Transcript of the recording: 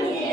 Amen.